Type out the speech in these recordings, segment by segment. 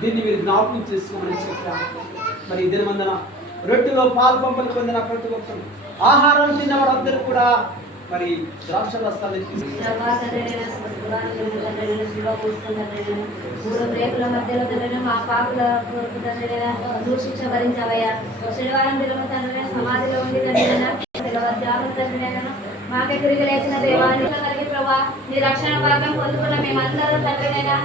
దీన్ని మీరు జ్ఞాపకం చేసుకోమని చెప్పారు. మరి ఇద్దరి మందన రొట్టెలో పాలు పంపలు పొందిన ప్రతి ఒక్కరు ఆహారం తిన్న వారందరూ కూడా మరి ద్రాక్ష రసాన్ని మా పాపుల శిక్ష భరించవయ్యా. శనివారం దినము తండ్రి సమాధిలో ఉండి మాకే తిరిగి లేచిన దేవాన్ని కలిగి ప్రభా నీ రక్షణ భాగం పొందుకున్న మేమందరూ తండ్రినైనా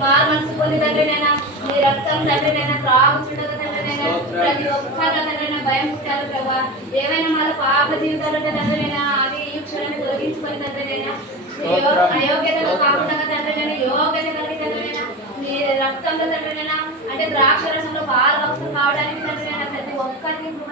మారు మనసు పొంది తండ్రినైనా నీ రక్తం తండ్రినైనా త్రాగుచుండగా తండ్రినైనా ప్రతి ఒక్కరు తండ్రినైనా భయం పుట్టారు ప్రభా. ఏవైనా మన పాప జీవితాలు తండ్రినైనా అది ఈ క్షణాన్ని తొలగించుకొని తండ్రినైనా అయోగ్యతలు కాకుండా తండ్రినైనా యోగ్యత కలిగి తండ్రినైనా నీ రక్తంలో తండ్రినైనా అంటే ద్రాక్ష రసంలో పాలు భక్తులు కావడానికి తండ్రినైనా ప్రతి ఒక్కరికి కృప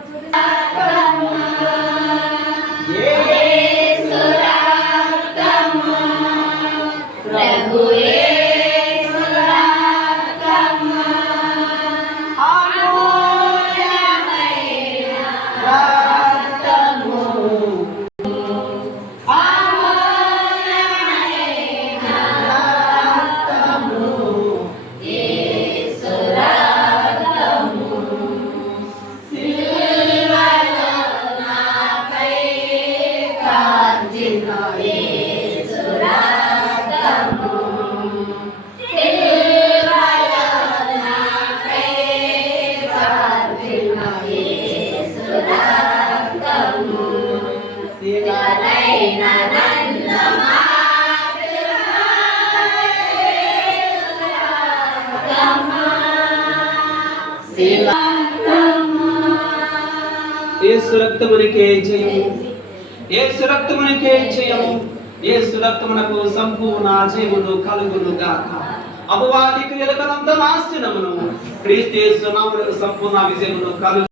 యేసు రక్తమునికే జయము, యేసు రక్తమునికే జయము, యేసు రక్తమునకు సంపూర్ణ జయమును కలుగును గాక. అపవాది క్రియలకంత నాశనమును క్రీస్తు యేసు నామమున సంపూర్ణ విజయమును కలుగు.